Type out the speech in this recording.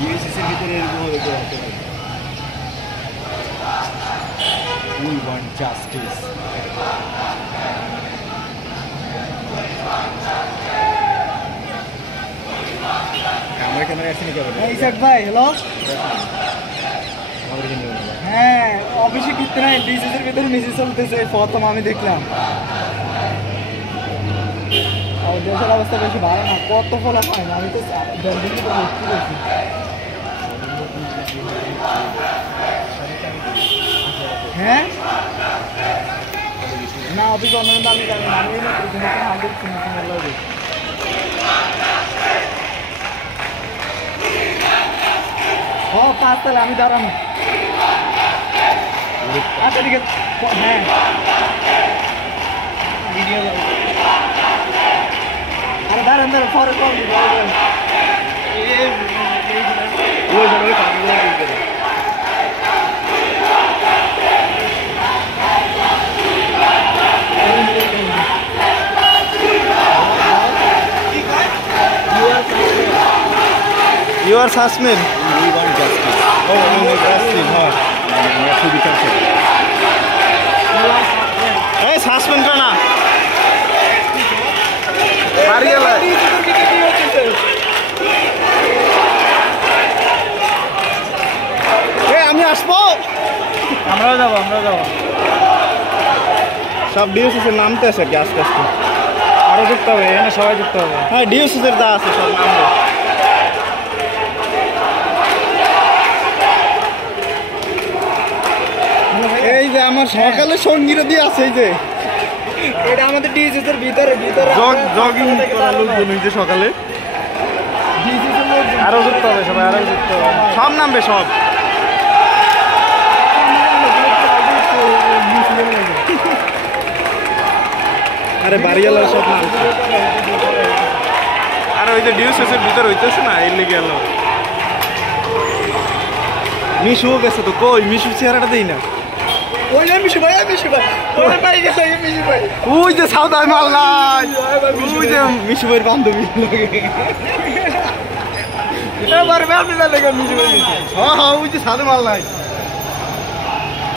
ইউএসএসের ভিতরে এরকম হবে কেউ হতে পারে। We want justice. Camera camera আসেনি কেবল ইসাক ভাই হ্যালো হ্যাঁ অফিসে কিনতে নাই ডিসিসের ভিতরে মিছিল চলতেছে প্রথম আমি দেখলাম আর দেশের অবস্থা বেশি ভালো না কত ফলা হয় না আমি তো হ্যাঁ না অফিস অন্য দামি যাবে না আমি ও পাঁচতলা আমি দাঁড়ানো আচ্ছা ঠিক আছে হ্যাঁ ভিডিও আরে দাঁড়ান দাঁড়ান পরে call You are Sasmin. We want justice. Oh, we want justice. To be careful. Hey, Sasmin ka na. Mariela. Hey, আমি আসবো। আমরাও যাব সব ডিউসিসের নামতে আছে কি আস্তে আস্তে আরো যুক্ত হবে এখানে সবাই যুক্ত হবে হ্যাঁ ডিউসিসের যা আছে সব নামবে এই যে আমার সকালে সঙ্গীরা দিয়ে আছে এই যে এটা আমাদের ডিসিসের ভিতরে জগিং করা লোকজন হইছে সকালে আরো যুক্ত হবে সবাই আরো যুক্ত হবে সব নামবে সব আরে বাড়িওয়ালার সব নাম আর ওই যে ডিউসেসের ভিতর হইতেছে না এর লেগে গেল মিশুও গেছে তো কই মিশুর চেহারাটা দেই না ওই মিশু ভাই ওই ভাই গেছে মিশু ভাই ওই যে সাউদাই মাল্লাই ওই যে মিশু ভাইয়ের বান্ধবী এবারে আপনি জানেন মিশু ভাই হ্যাঁ ওই যে সাদা মাল্লাই